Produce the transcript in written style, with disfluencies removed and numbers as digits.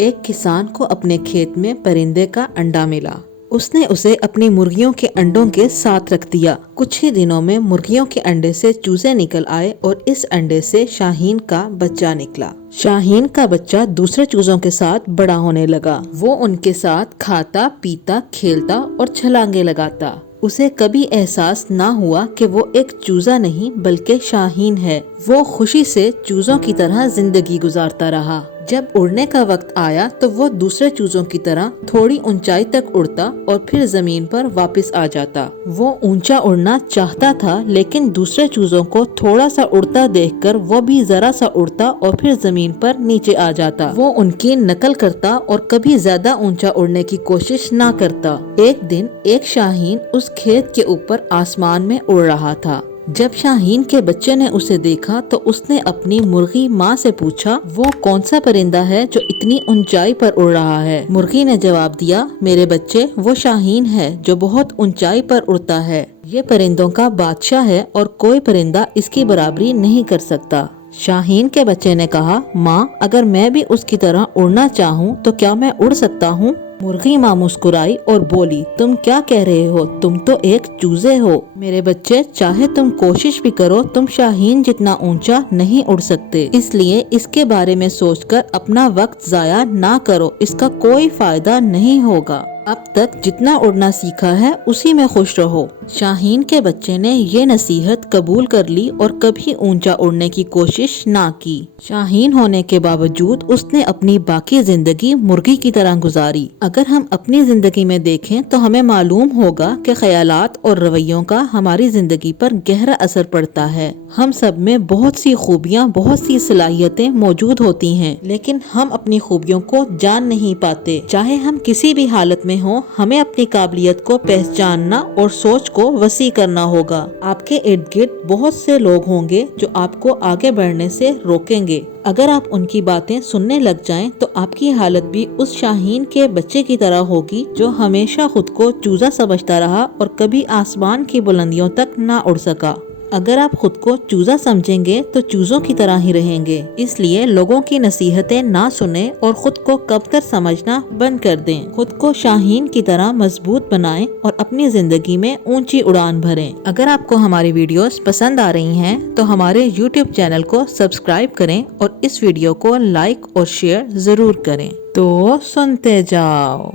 ایک کسان کو اپنے کھیت میں پرندے کا انڈا ملا۔ اس نے اسے اپنی مرغیوں کے انڈوں کے ساتھ رکھ دیا۔ کچھ ہی دنوں میں مرغیوں کے انڈے سے چوزے نکل آئے اور اس انڈے سے شاہین کا بچہ نکلا۔ شاہین کا بچہ دوسرے چوزوں کے ساتھ بڑا ہونے لگا۔ وہ ان کے ساتھ کھاتا پیتا کھیلتا اور چھلانگے لگاتا۔ اسے کبھی احساس نہ ہوا کہ وہ ایک چوزا نہیں بلکہ شاہین ہے۔ وہ خوشی سے چوزوں کی طرح زندگی گزارتا رہا۔ جب اڑنے کا وقت آیا تو وہ دوسرے چوزوں کی طرح تھوڑی اونچائی تک اڑتا اور پھر زمین پر واپس آ جاتا۔ وہ اونچا اڑنا چاہتا تھا لیکن دوسرے چوزوں کو تھوڑا سا اڑتا دیکھ کر وہ بھی ذرا سا اڑتا اور پھر زمین پر نیچے آ جاتا۔ وہ ان کی نقل کرتا اور کبھی زیادہ اونچا اڑنے کی کوشش نہ کرتا۔ ایک دن ایک شاہین اس کھیت کے اوپر آسمان میں اڑ رہا تھا۔ جب شاہین کے بچے نے اسے دیکھا تو اس نے اپنی مرغی ماں سے پوچھا، وہ کون سا پرندہ ہے جو اتنی اونچائی پر اڑ رہا ہے؟ مرغی نے جواب دیا، میرے بچے، وہ شاہین ہے جو بہت اونچائی پر اڑتا ہے۔ یہ پرندوں کا بادشاہ ہے اور کوئی پرندہ اس کی برابری نہیں کر سکتا۔ شاہین کے بچے نے کہا، ماں، اگر میں بھی اس کی طرح اڑنا چاہوں تو کیا میں اڑ سکتا ہوں؟ مرغی ماں مسکرائی اور بولی، تم کیا کہہ رہے ہو؟ تم تو ایک چوزے ہو۔ میرے بچے، چاہے تم کوشش بھی کرو، تم شاہین جتنا اونچا نہیں اڑ سکتے۔ اس لیے اس کے بارے میں سوچ کر اپنا وقت ضائع نہ کرو، اس کا کوئی فائدہ نہیں ہوگا۔ اب تک جتنا اڑنا سیکھا ہے اسی میں خوش رہو۔ شاہین کے بچے نے یہ نصیحت قبول کر لی اور کبھی اونچا اڑنے کی کوشش نہ کی۔ شاہین ہونے کے باوجود اس نے اپنی باقی زندگی مرغی کی طرح گزاری۔ اگر ہم اپنی زندگی میں دیکھیں تو ہمیں معلوم ہوگا کہ خیالات اور رویوں کا ہماری زندگی پر گہرا اثر پڑتا ہے۔ ہم سب میں بہت سی خوبیاں، بہت سی صلاحیتیں موجود ہوتی ہیں، لیکن ہم اپنی خوبیوں کو جان نہیں پاتے۔ چاہے ہم کسی بھی حالت میں ہوں، ہمیں اپنی قابلیت کو پہچاننا اور سوچ کو وسیع کرنا ہوگا۔ آپ کے ارد گرد بہت سے لوگ ہوں گے جو آپ کو آگے بڑھنے سے روکیں گے۔ اگر آپ ان کی باتیں سننے لگ جائیں تو آپ کی حالت بھی اس شاہین کے بچے کی طرح ہوگی جو ہمیشہ خود کو چوزا سمجھتا رہا اور کبھی آسمان کی بلندیوں تک نہ اڑ سکا۔ اگر آپ خود کو چوزا سمجھیں گے تو چوزوں کی طرح ہی رہیں گے۔ اس لیے لوگوں کی نصیحتیں نہ سنیں اور خود کو کمتر سمجھنا بند کر دیں۔ خود کو شاہین کی طرح مضبوط بنائیں اور اپنی زندگی میں اونچی اڑان بھریں۔ اگر آپ کو ہماری ویڈیوز پسند آ رہی ہیں تو ہمارے YouTube چینل کو سبسکرائب کریں اور اس ویڈیو کو لائک اور شیئر ضرور کریں۔ تو سنتے جاؤ۔